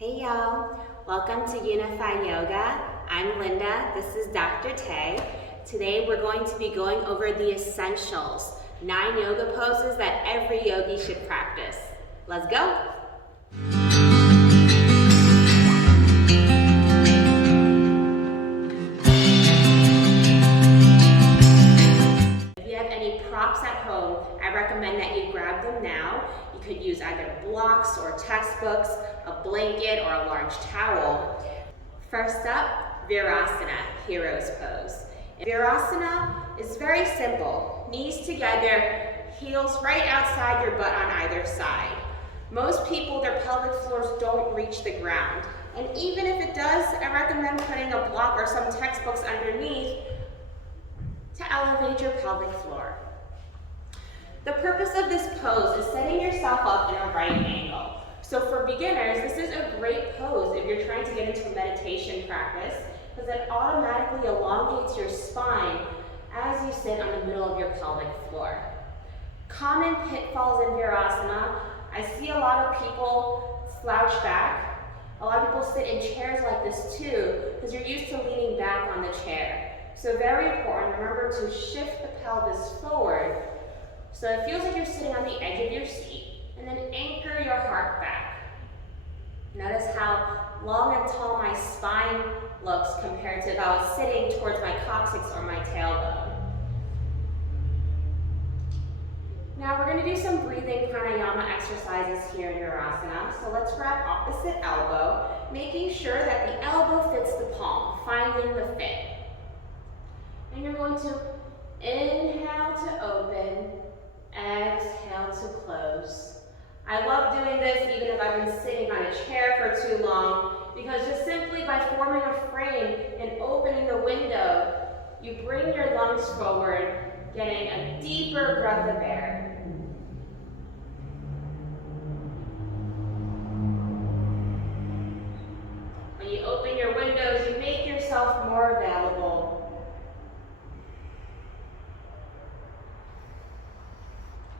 Hey y'all, welcome to Unify Yoga. I'm Linda, this is Dr. Tay. Today we're going to be going over the essentials, 9 yoga poses that every yogi should practice. Let's go! If you have any props at home, I recommend that you grab them now. You could use either blocks or textbooks, a blanket, or a large towel. First up, Virasana, hero's pose. Virasana is very simple. Knees together, heels right outside your butt on either side. Most people, their pelvic floors don't reach the ground. And even if it does, I recommend putting a block or some textbooks underneath to elevate your pelvic floor. The purpose of this pose is setting yourself up in a right angle. So for beginners, this is a great pose if you're trying to get into a meditation practice because it automatically elongates your spine as you sit on the middle of your pelvic floor. Common pitfalls in Virasana, I see a lot of people slouch back. A lot of people sit in chairs like this too because you're used to leaning back on the chair. So very important, remember to shift the pelvis forward so it feels like you're sitting on the edge of your seat. And then anchor your heart back. Notice how long and tall my spine looks compared to if I was sitting towards my coccyx or my tailbone. Now we're going to do some breathing pranayama exercises here in Virasana. So let's grab opposite elbow, making sure that the elbow fits the palm, finding the fit. And you're going to inhale to open, exhale to close. I love doing this even if I've been sitting on a chair for too long because just simply by forming a frame and opening the window, you bring your lungs forward, getting a deeper breath of air. When you open your windows, you make yourself more available.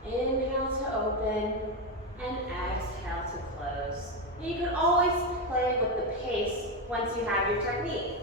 Inhale to open and exhale to close. And you can always play with the pace once you have your technique.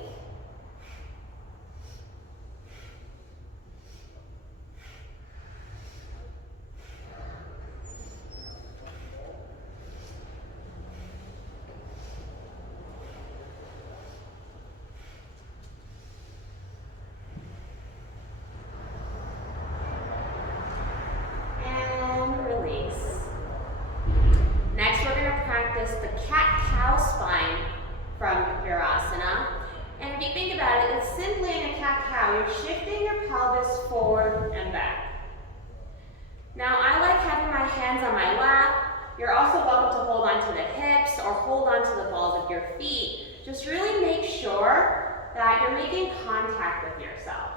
The CatCow spine from Virasana. And if you think about it, it's simply in a CatCow. You're shifting your pelvis forward and back. Now, I like having my hands on my lap. You're also welcome to hold onto the hips or hold onto the balls of your feet. Just really make sure that you're making contact with yourself.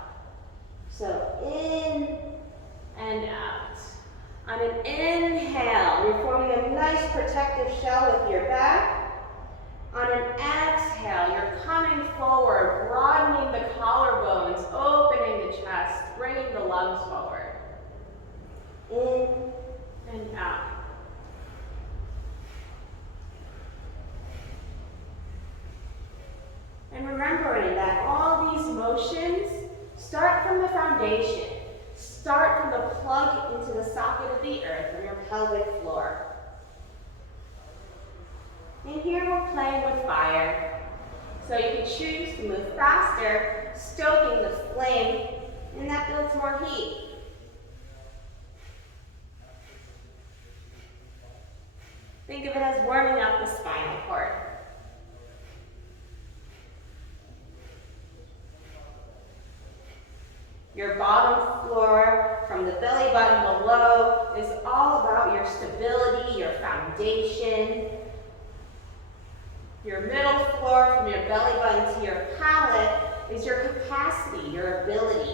So in and out. On an inhale, you're forming a nice protective shell with your back. On an exhale, you're coming forward, broadening the collarbones, opening the chest, bringing the lungs forward. In and out. And remembering that all these motions start from the foundation. Start from the plug into the socket of the earth from your pelvic floor. And here we're playing with fire. So you can choose to move faster, stoking the flame, and that builds more heat. Think of it as warming up the spinal cord. Your bottom floor from the belly button below is all about your stability, your foundation. Your middle floor from your belly button to your palate is your capacity, your ability.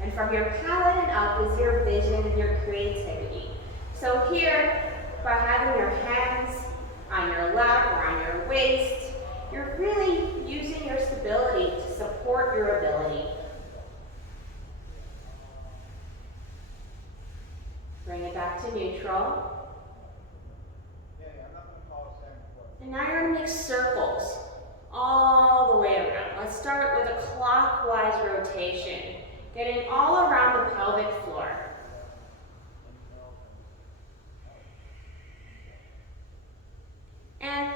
And from your palate and up is your vision and your creativity. So here, by having your hands on your lap or on your waist, you're really using your stability to support your ability. Bring it back to neutral. And now you're going to make circles all the way around. Let's start with a clockwise rotation, getting all around the pelvic floor. And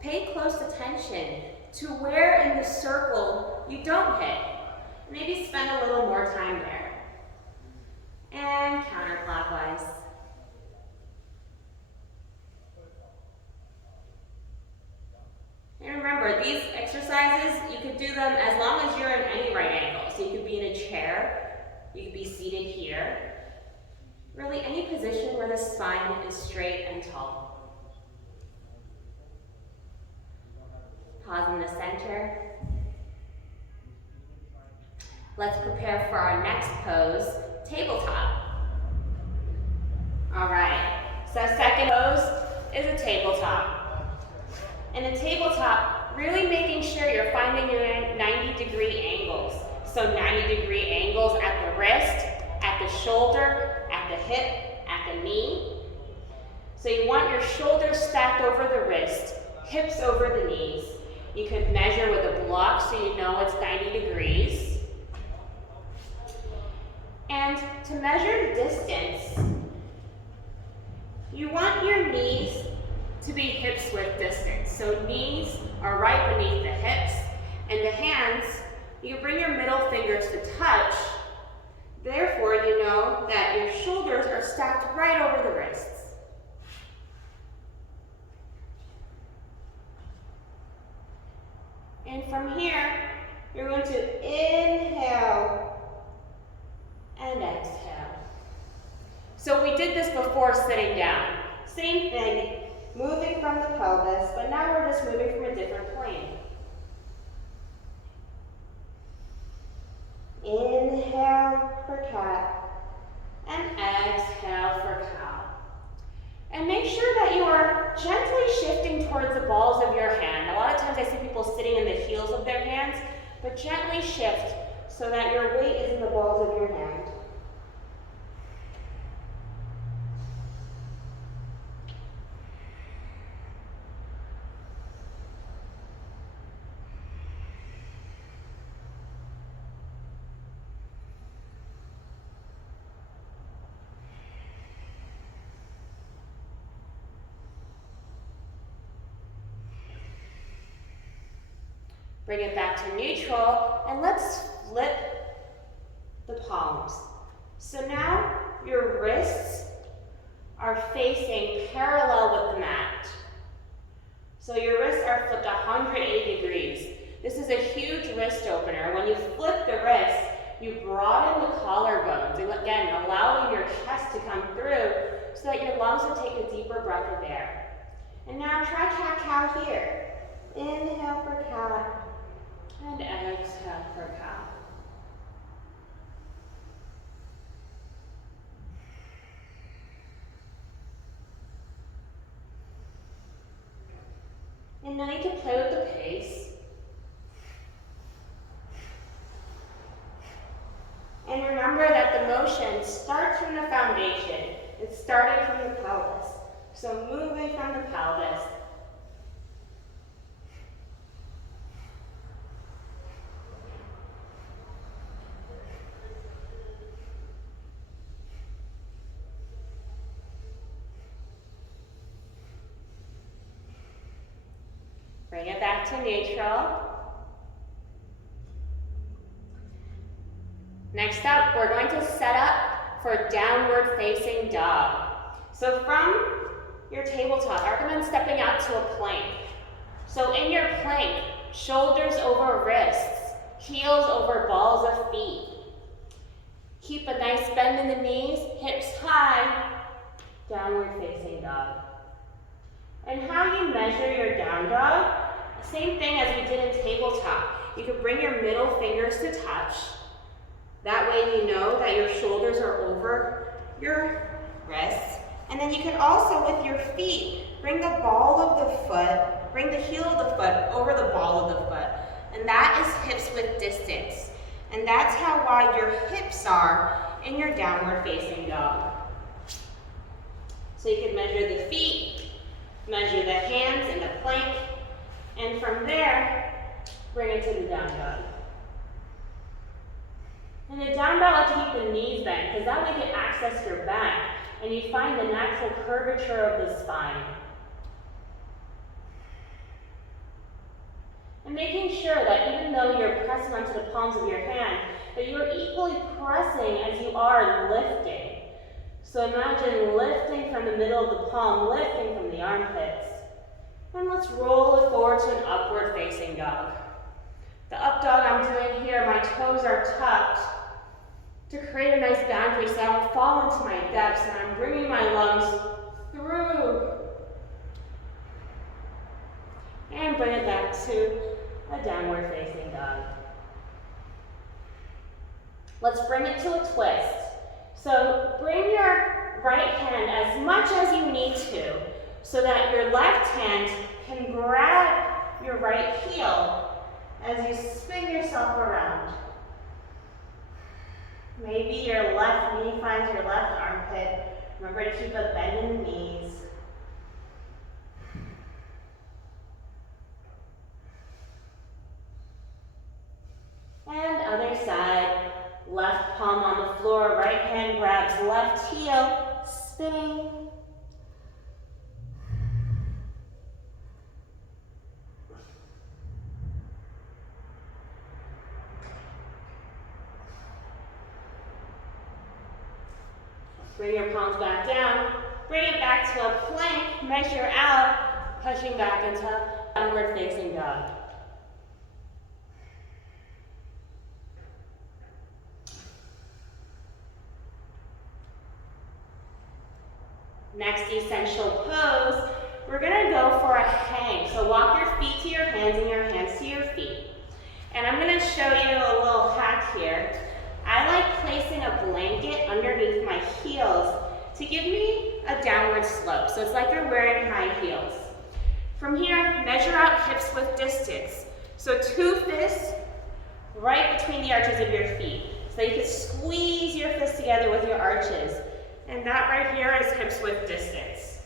pay close attention to where in the circle you don't hit. Maybe spend a little more time there. And counterclockwise. And remember, these exercises, you could do them as long as you're in any right angle. So you could be in a chair, you could be seated here. Really any position where the spine is straight and tall. Pause in the center. Let's prepare for our next pose, tabletop. All right, so second pose is a tabletop. In a tabletop, really making sure you're finding your 90-degree angles. So 90-degree angles at the wrist, at the shoulder, at the hip, at the knee. So you want your shoulders stacked over the wrist, hips over the knees. You could measure with a block so you know it's 90 degrees. And to measure the distance, you want your knees to be hips width distance. So knees are right beneath the hips, and the hands, you bring your middle fingers to touch. Therefore, you know that your shoulders are stacked right over the wrists. And from here, you're going to inhale and exhale. So we did this before sitting down. Same thing, moving from the pelvis, but now we're just moving from a different plane. Inhale for cat, and exhale for cow. And make sure that you are gently shifting towards the balls of your hand. A lot of times I see people sitting in the heels of their hands, but gently shift so that your weight is in the balls of your hand. Bring it back to neutral, and let's flip the palms. So now your wrists are facing parallel with the mat. So your wrists are flipped 180 degrees. This is a huge wrist opener. When you flip the wrist, you broaden the collarbones, and again, allowing your chest to come through so that your lungs will take a deeper breath of air. And now try CatCow here. Inhale for cat. And exhale for cow. And now you can play with the pace. And remember that the motion starts from the foundation. It started from the pelvis. So moving from the pelvis. Bring it back to neutral. Next up, we're going to set up for downward facing dog. So from your tabletop, I recommend stepping out to a plank. So in your plank, shoulders over wrists, heels over balls of feet. Keep a nice bend in the knees, hips high, downward facing dog. And how you measure your down dog, same thing as we did in tabletop. You can bring your middle fingers to touch. That way you know that your shoulders are over your wrists. And then you can also, with your feet, bring the ball of the foot, bring the heel of the foot over the ball of the foot. And that is hips width distance. And that's how wide your hips are in your downward facing dog. So you can measure the feet, measure the hands in the plank, from there, bring it to the down dog. In the down dog, let's keep the knees bent, because that way you can access your back, and you find the natural curvature of the spine. And making sure that even though you're pressing onto the palms of your hand, that you are equally pressing as you are lifting. So imagine lifting from the middle of the palm, lifting from the armpits. And let's roll it forward to an upward facing dog. The up dog I'm doing here, my toes are tucked to create a nice boundary so I don't fall into my depths, and I'm bringing my lungs through. And bring it back to a downward facing dog. Let's bring it to a twist. So bring your right hand as much as you need to so that your left hand can grab your right heel as you spin yourself around. Maybe your left knee finds your left armpit. Remember to keep a bend in the knees. And other side, left palm on the floor, right hand grabs left heel, spinning. Bring your palms back down, bring it back to a plank, measure out, pushing back into downward facing dog. Next essential pose, we're gonna go for a hang. So walk your feet to your hands and your hands to your feet. And I'm gonna show you a little hack here. I like placing a blanket underneath my heels to give me a downward slope. So it's like you're wearing high heels. From here, measure out hips width distance. So 2 fists right between the arches of your feet. So you can squeeze your fists together with your arches. And that right here is hips width distance.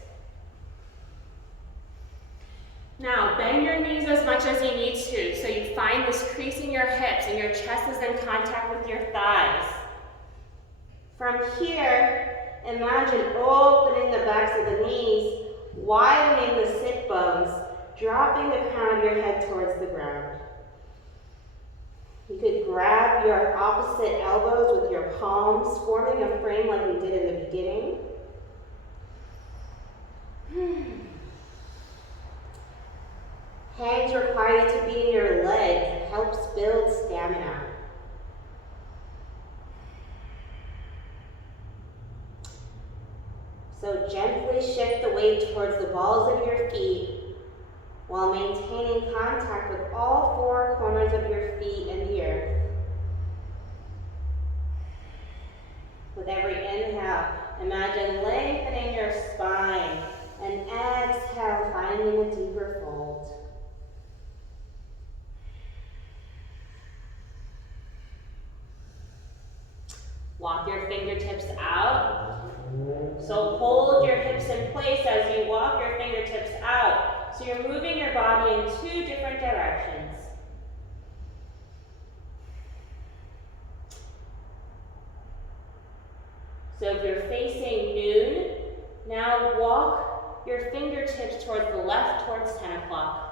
Now, bend your knees as much as you need to, so you find this crease in your hips and your chest is in contact with your thighs. From here, imagine opening the backs of the knees, widening the sit bones, dropping the crown of your head towards the ground. You could grab your opposite elbows with your palms, forming a frame like we did in the beginning. Hands require you to be in your legs. It helps build stamina. So gently shift the weight towards the balls of your feet while maintaining contact with all 4 corners of your feet and the earth. With every inhale, imagine lengthening your spine, and exhale, finding a deeper fold. Walk your fingertips out. So hold your hips in place as you walk your fingertips out. So you're moving your body in 2 different directions. So if you're facing noon, now walk your fingertips towards the left, towards 10 o'clock.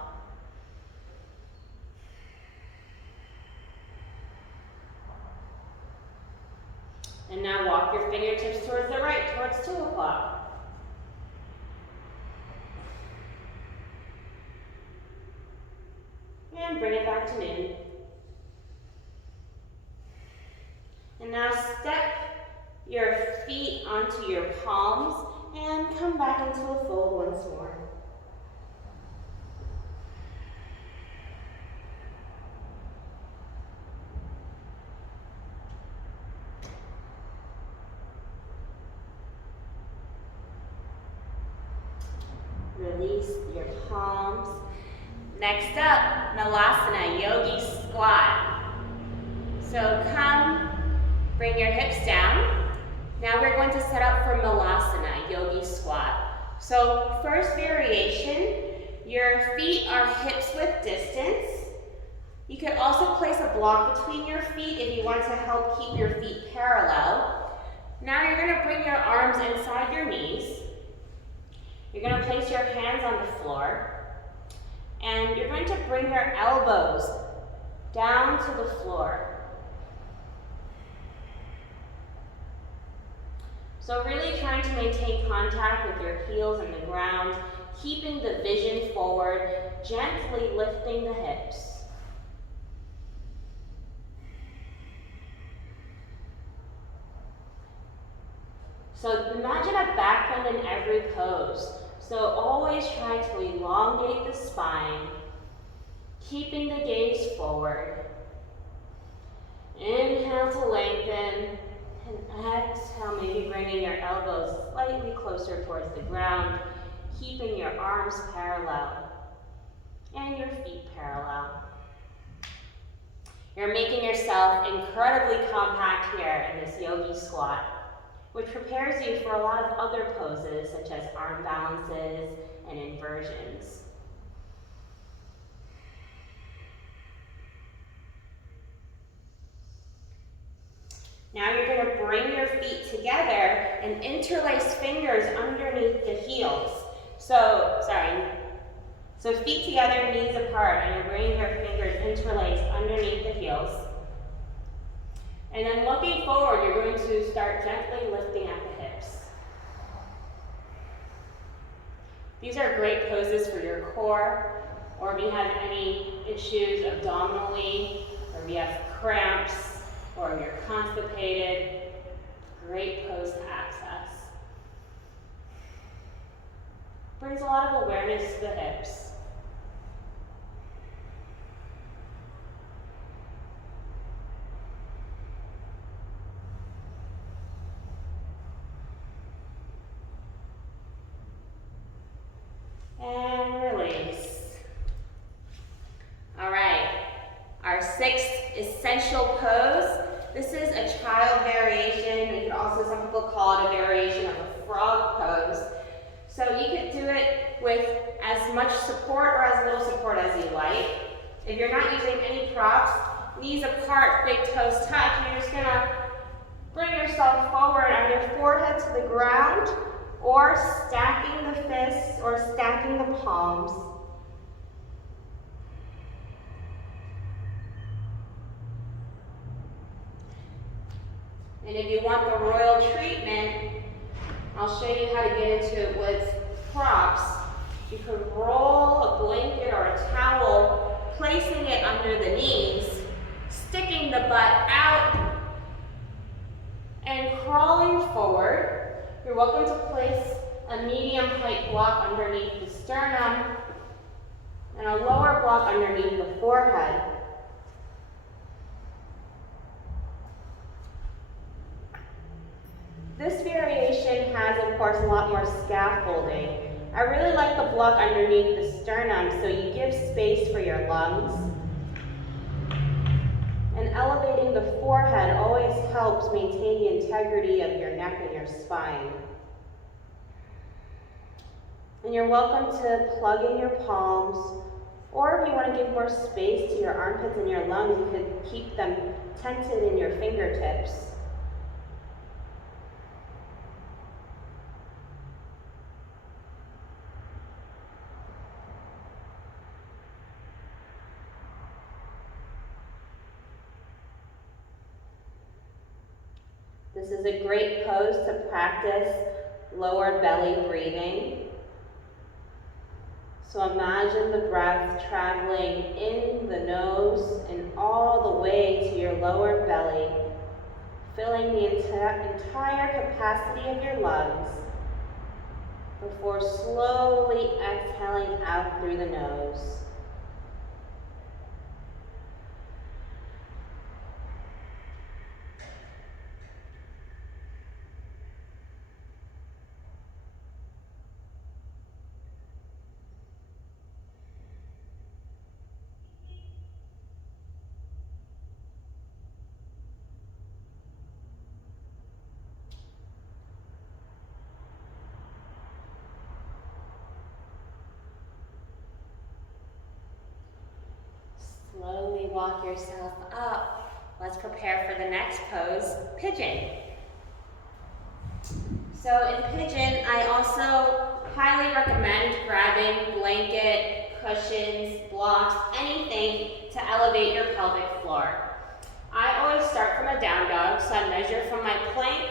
And now walk your fingertips towards the right, towards 2 o'clock. And bring it back to noon. And now step your feet onto your palms and come back into a fold once more. Release your palms. Next up, Malasana, yogi squat. So come, bring your hips down. Now we're going to set up for Malasana, yogi squat. So first variation, Your feet are hips width distance. You could also place a block between your feet if you want to help keep your feet parallel. Now you're going to bring your arms inside your knees. You're going to place your hands on the floor. And you're going to bring your elbows down to the floor. So really trying to maintain contact with your heels and the ground, keeping the vision forward, gently lifting the hips. So imagine a back bend in every pose. So always try to elongate the spine, keeping the gaze forward. Inhale to lengthen, and exhale, maybe bringing your elbows slightly closer towards the ground, keeping your arms parallel and your feet parallel. You're making yourself incredibly compact here in this yogi squat, which prepares you for a lot of other poses such as arm balances and inversions. Now you're going to bring your feet together and interlace fingers underneath the heels. So feet together, knees apart, and you're bringing your fingers interlaced underneath the heels. And then looking forward, you're going to start gently lifting at the hips. These are great poses for your core, or if you have any issues abdominally, or if you have cramps, or if you're constipated, great pose to access. Brings a lot of awareness to the hips. And release. All right, our sixth essential pose. This is a child variation. You could also, some people call it a variation of a frog pose. So you could do it with as much support or as little support as you like. If you're not using any props, knees apart, big toes touch, you're just gonna bring yourself forward on your forehead to the ground, or stacking the fists or stacking the palms. And if you want the royal treatment, I'll show you how to get into it with props. You could roll a blanket or a towel, placing it under the knees, sticking the butt out, and crawling forward. You're welcome to place a medium height block underneath the sternum and a lower block underneath the forehead. This variation has, of course, a lot more scaffolding. I really like the block underneath the sternum, so you give space for your lungs. And elevating the forehead always helps maintain the integrity of your neck and your spine. And you're welcome to plug in your palms, or if you want to give more space to your armpits and your lungs, you could keep them tented in your fingertips. This is a great pose to practice lower belly breathing. So imagine the breath traveling in the nose and all the way to your lower belly, filling the entire capacity of your lungs before slowly exhaling out through the nose. Slowly walk yourself up. Let's prepare for the next pose, pigeon. So in pigeon, I also highly recommend grabbing blanket, cushions, blocks, anything to elevate your pelvic floor. I always start from a down dog, so I measure from my plank,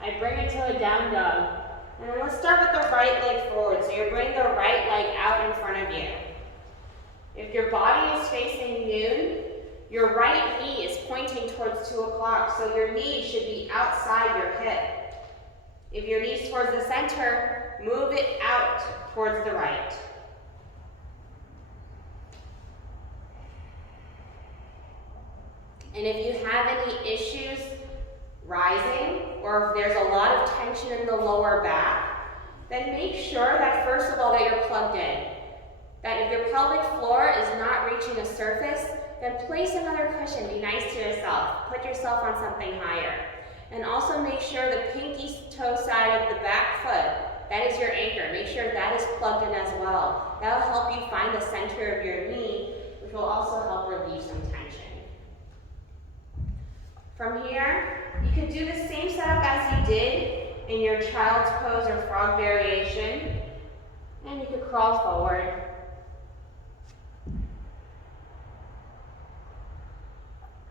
I bring it to a down dog. And then let's start with the right leg forward. So you're bringing the right leg out in front of you. If your body is facing noon, your right knee is pointing towards 2 o'clock, so your knee should be outside your hip. If your knee's towards the center, move it out towards the right. And if you have any issues rising, or if there's a lot of tension in the lower back, then make sure that first of all that you're plugged in. That if your pelvic floor is not reaching a surface, then place another cushion. Be nice to yourself. Put yourself on something higher. And also make sure the pinky toe side of the back foot, that is your anchor. Make sure that is plugged in as well. That will help you find the center of your knee, which will also help relieve some tension. From here, you can do the same setup as you did in your child's pose or frog variation. And you could crawl forward.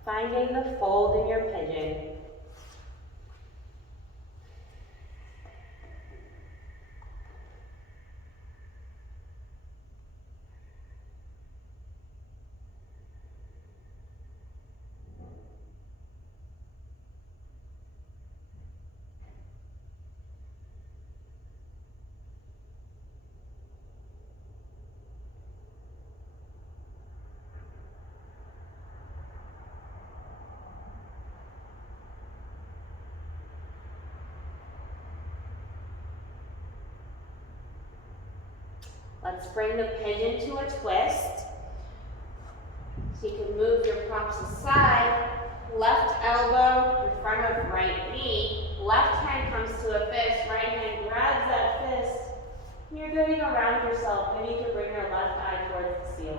Finding the fold in your pigeon. Let's bring the pigeon to a twist. So you can move your props aside. Left elbow in front of right knee. Left hand comes to a fist. Right hand grabs that fist. And you're going around yourself. Maybe you can bring your left eye towards the ceiling.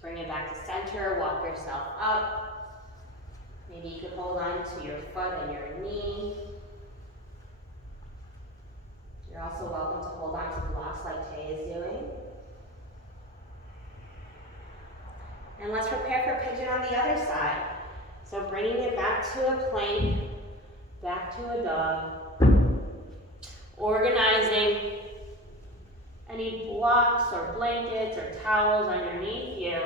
Bring it back to center, walk yourself up. Maybe you could hold on to your foot and your knee. You're also welcome to hold on to blocks like Tay is doing. And let's prepare for pigeon on the other side. So bringing it back to a plank, back to a dog. Organizing any blocks or blankets or towels underneath you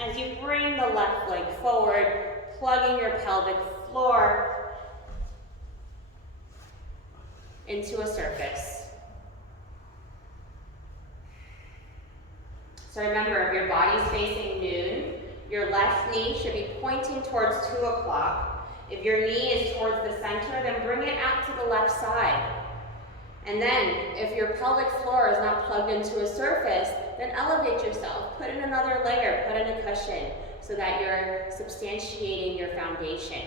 as you bring the left leg forward, plugging your pelvic floor into a surface. So remember, if your body's facing noon, your left knee should be pointing towards 2 o'clock. If your knee is towards the center, then bring it out to the left side. And then, if your pelvic floor is not plugged into a surface, then elevate yourself. Put in another layer, put in a cushion, so that you're substantiating your foundation.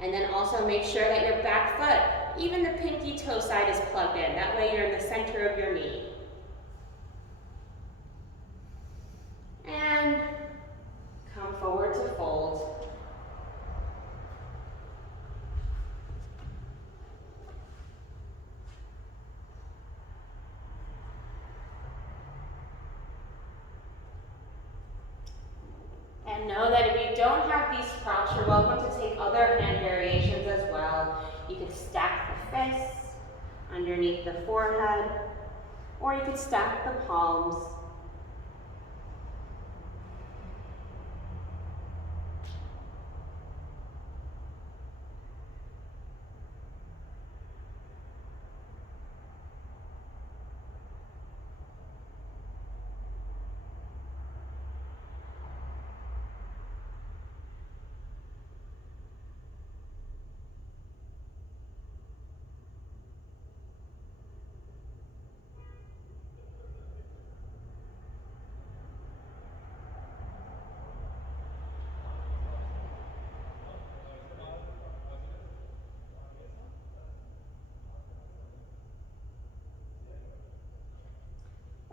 And then also make sure that your back foot, even the pinky toe side, is plugged in. That way you're in the center of your knee. And come forward to fold. And know that if you don't have these props, you're welcome to take other hand variations as well. You could stack the fists underneath the forehead, or you could stack the palms.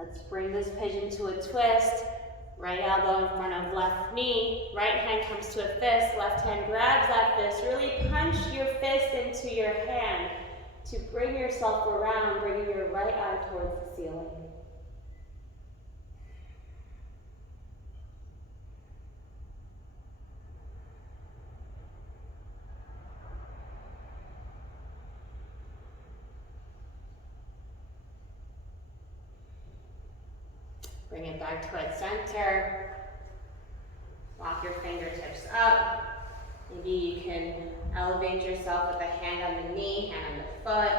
Let's bring this pigeon to a twist. Right elbow in front of left knee. Right hand comes to a fist. Left hand grabs that fist. Really punch your fist into your hand to bring yourself around, bringing your right eye towards the ceiling. Bring it back towards center. Walk your fingertips up. Maybe you can elevate yourself with a hand on the knee, hand on the foot.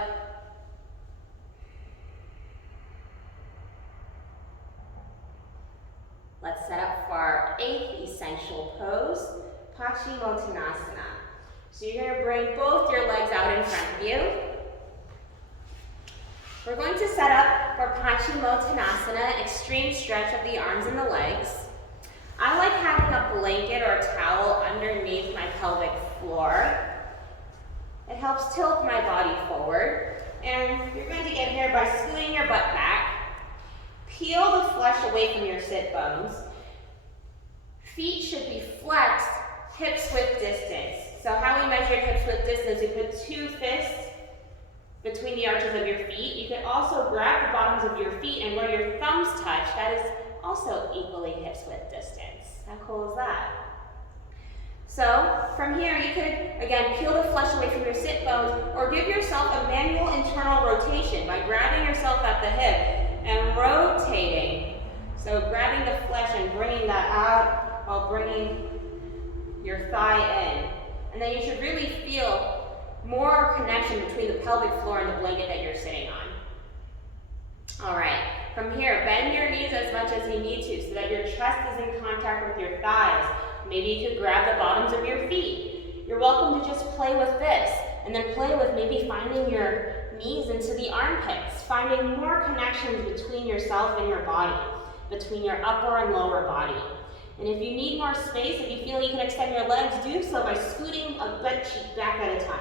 Let's set up for our 8th essential pose, Ponchimo Tanasana. So you're going to bring both your legs out in front of you. We're going to set up for Ponchimo Tanasana, extreme stretch of the arms and the legs. I like having a blanket or a towel underneath my pelvic floor. It helps tilt my body forward. And you're going to get here by scooting your butt back. Peel the flesh away from your sit bones. Feet should be flexed, hips width distance. So how we measure hips width distance, we put 2 fists between the arches of your feet. You can also grab the bottoms of your feet, and where your thumbs touch, that is also equally hips width distance. How cool is that? So from here, you could, again, peel the flesh away from your sit bones, or give yourself a manual internal rotation by grabbing yourself at the hip and rotating. So grabbing the flesh and bringing that out while bringing your thigh in. And then you should really feel more connection between the pelvic floor and the blanket that you're sitting on. All right, from here, bend your knees as much as you need to so that your chest is in contact with your thighs. Maybe you could grab the bottoms of your feet. You're welcome to just play with this, and then play with maybe finding your knees into the armpits, finding more connections between yourself and your body, between your upper and lower body. And if you need more space, if you feel you can extend your legs, do so by scooting a butt cheek back at a time.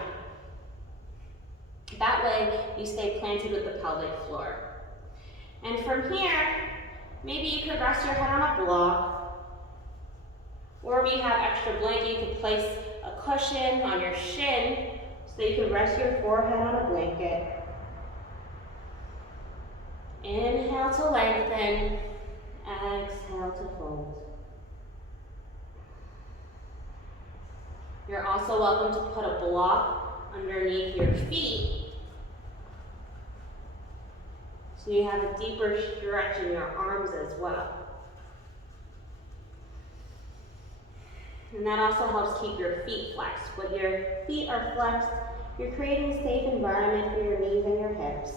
That way, you stay planted with the pelvic floor. And from here, maybe you could rest your head on a block, or if you have extra blanket, you could place a cushion on your shin so you can rest your forehead on a blanket. Inhale to lengthen, exhale to fold. You're also welcome to put a block underneath your feet so you have a deeper stretch in your arms as well. And that also helps keep your feet flexed. When your feet are flexed, you're creating a safe environment for your knees and your hips.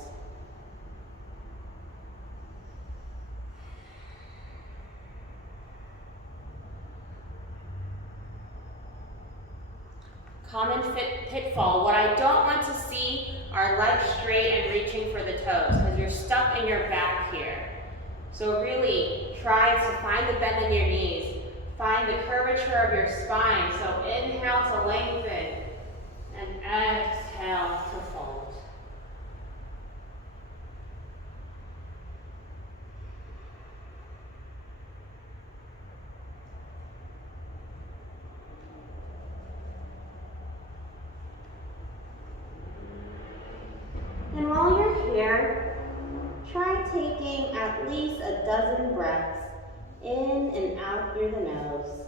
Common pitfall. What I don't want to see are legs straight and reaching for the toes, because you're stuck in your back here. So really try to find the bend in your knees. Find the curvature of your spine. So inhale to lengthen and exhale to fold. And while you're here, try taking at least a dozen breaths in and out through the nose.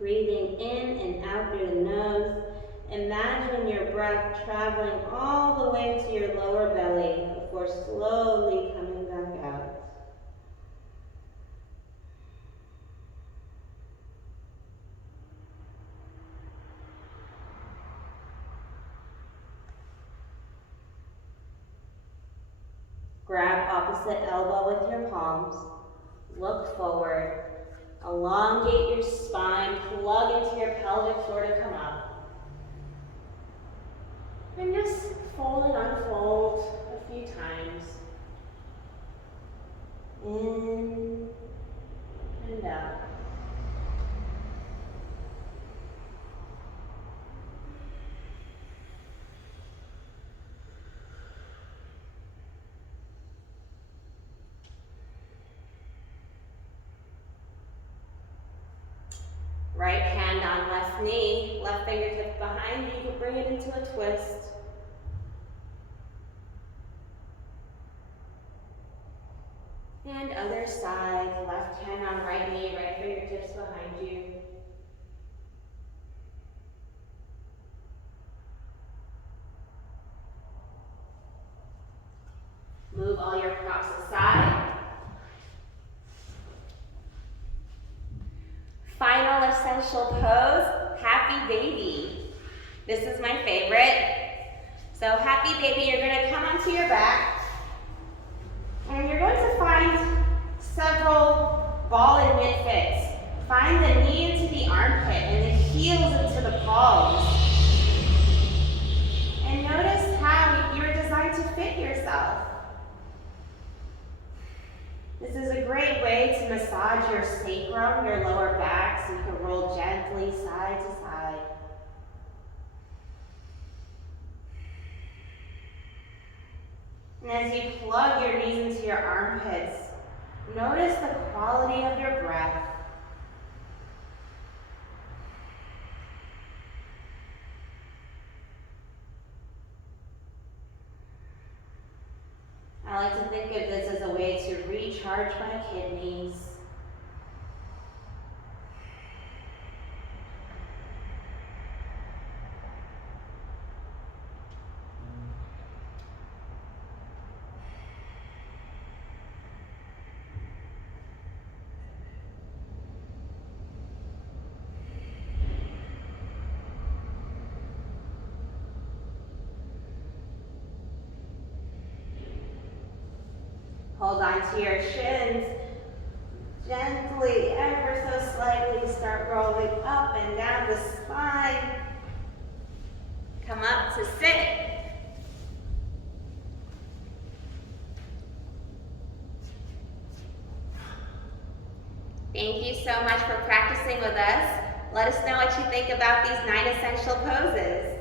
Breathing in and out through the nose. Imagine your breath traveling all the way to your lower belly before slowly coming back out. Grab opposite elbow with your palms. Look forward. Elongate your spine. Plug into your pelvic floor to come up. And just fold and unfold a few times. In and out. Right hand on left knee, left fingertip behind you. You can bring it into a twist. And other side, left hand on right knee, right fingertips behind you. Move all your props aside. Final essential pose, happy baby. This is my favorite. So happy baby, you're going to come onto your back. And you're going to find several ball and mitt fits. Find the knee into the armpit and the heels into the palms. And notice how you're designed to fit yourself. This is a great way to massage your sacrum, your lower back, so you can roll gently side to side. And as you plug your knees into your armpits, notice the quality of your breath. I like to think of this as a way to recharge my kidneys. Hold on to your shins. Gently, ever so slightly, start rolling up and down the spine. Come up to sit. Thank you so much for practicing with us. Let us know what you think about these 9 essential poses.